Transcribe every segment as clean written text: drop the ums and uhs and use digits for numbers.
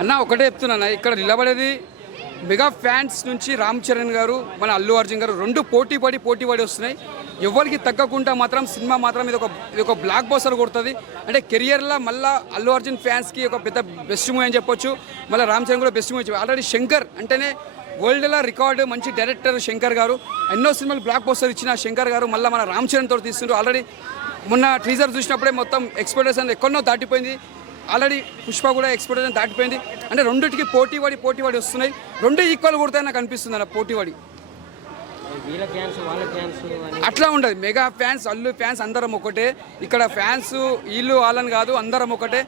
అన్న ఒకటే చెప్తున్నా, ఇక్కడ నిలబడేది మెగా ఫ్యాన్స్ నుంచి రామ్ చరణ్ గారు, మన అల్లు అర్జున్ గారు రెండు పోటీ పడి వస్తున్నాయి. ఎవరికి తగ్గకుండా మాత్రం సినిమా మాత్రం ఇది ఒక బ్లాక్ బస్టర్ కొడుతుంది. అంటే కెరియర్లో మళ్ళీ అల్లు అర్జున్ ఫ్యాన్స్కి ఒక పెద్ద బెస్ట్ మూవీ అని చెప్పొచ్చు. మళ్ళీ రామ్ చరణ్ కూడా బెస్ట్ మూవీ. ఆల్రెడీ శంకర్ అంటేనే వరల్డ్లో రికార్డు, మంచి డైరెక్టర్ శంకర్ గారు. ఎన్నో సినిమాలు బ్లాక్ బస్టర్ ఇచ్చిన శంకర్ గారు మళ్ళీ మన రామ్ చరణ్ తోటి తీస్తుంటారు. ఆల్రెడీ మొన్న టీజర్ చూసినప్పుడే మొత్తం ఎక్స్పెక్టేషన్ ఎక్కడో దాటిపోయింది. ఆల్రెడీ పుష్ప కూడా ఎక్స్పెక్టేషన్ దాటిపోయింది. అంటే రెండింటికి పోటీ పడి వస్తున్నాయి. రెండు ఈక్వల్ కొడతాయని నాకు అనిపిస్తుంది అన్న. పోటీ పడి అట్లా ఉండదు. మెగా ఫ్యాన్స్, అల్లు ఫ్యాన్స్ అందరం ఒకటే. ఇక్కడ ఫ్యాన్స్ వీళ్ళు వాళ్ళని కాదు, అందరం ఒకటే.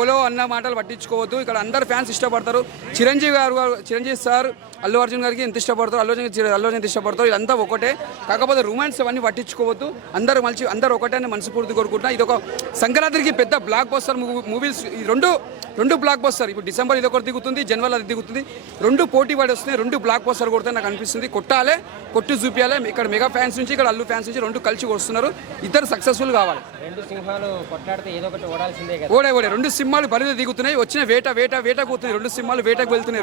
ఓలో అన్న మాటలు పట్టించుకోవద్దు. ఇక్కడ అందరు ఫ్యాన్స్ ఇష్టపడతారు. చిరంజీవి సార్ అల్లు అర్జున్ గారికి ఎంత ఇష్టపడతారు, అల్లు అర్జున్ ఎంత ఇష్టపడతారు. ఇదంతా ఒకటే. కాకపోతే రొమాన్స్ అవన్నీ పట్టించుకోవద్దు. అందరూ ఒకటే అని మనస్ఫూర్తి కోరుకుంటున్నా. ఇది ఒక సంక్రాంతికి పెద్ద బ్లాక్ బస్టర్ మూవీస్. ఈ రెండు బ్లాక్ బస్టర్. ఇప్పుడు డిసెంబర్ ఇది ఒకటి దిగుతుంది, జనవరి అది దిగుతుంది. రెండు పోటీ పడి వస్తున్నాయి. రెండు బ్లాక్ బస్టర్ కొడితే నాకు అనిపిస్తుంది. కొట్టి చూపించాలి. ఇక్కడ మెగా ఫ్యాన్స్ నుంచి, ఇక్కడ అల్లు ఫ్యాన్స్ నుంచి రెండు కలిసి వస్తున్నారు. ఇద్దరు సక్సెస్ఫుల్ కావాలి. ఓడే రెండు సినిమాలు బరిలో దిగుతున్నాయి. వచ్చిన వేట పోతుంది. రెండు సినిమాలు వేటకు వెళ్తున్నాయి.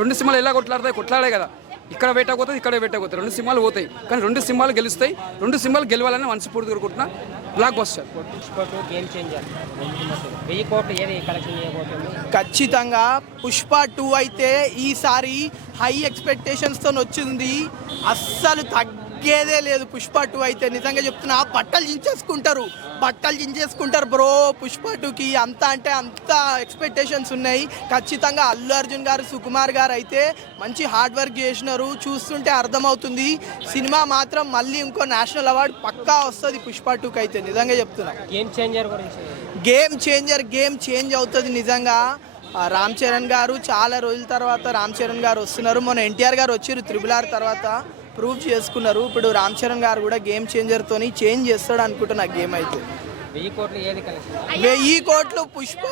రెండు సినిమాలు ఎలా కొట్లాడే కదా. ఇక్కడ వేట పోతుంది, ఇక్కడ వేట పోతుంది. రెండు సినిమాలు పోతాయి, కానీ రెండు సినిమాలు గెలుస్తాయి. రెండు సినిమాలు గెలవాలని మనస్ఫూర్తి కోరుకుంటున్నా. బ్లాక్ బస్టర్ ఖచ్చితంగా. పుష్ప 2 అయితే ఈసారి హై ఎక్స్పెక్టేషన్స్తో వచ్చింది. అస్సలు తగ్గేదే లేదు. పుష్ప 2 అయితే నిజంగా చెప్తున్నా, బట్టలు చించేసుకుంటారు బ్రో. పుష్ప 2కి అంత ఎక్స్పెక్టేషన్స్ ఉన్నాయి. ఖచ్చితంగా అల్లు అర్జున్ గారు, సుకుమార్ గారు అయితే మంచి హార్డ్ వర్క్ చేసినారు. చూస్తుంటే అర్థమవుతుంది. సినిమా మాత్రం మళ్ళీ ఇంకో నేషనల్ అవార్డు పక్కా వస్తుంది పుష్ప 2కి అయితే. నిజంగా చెప్తున్నా, గేమ్ చేంజ్ అవుతుంది నిజంగా. రామ్ చరణ్ గారు చాలా రోజుల తర్వాత వస్తున్నారు. మొన్న ఎన్టీఆర్ గారు వచ్చారు RRR తర్వాత, ప్రూవ్ చేసుకున్నారు. ఇప్పుడు రామ్ చరణ్ గారు కూడా గేమ్ చేంజర్తోని చేంజ్ చేస్తాడు అనుకుంటున్నా. గేమ్ అయితే 1000 కోట్లు పుష్ప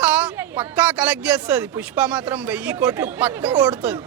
పక్కా కలెక్ట్ చేస్తుంది. పుష్ప మాత్రం 1000 కోట్లు పక్కా కొడుతుంది.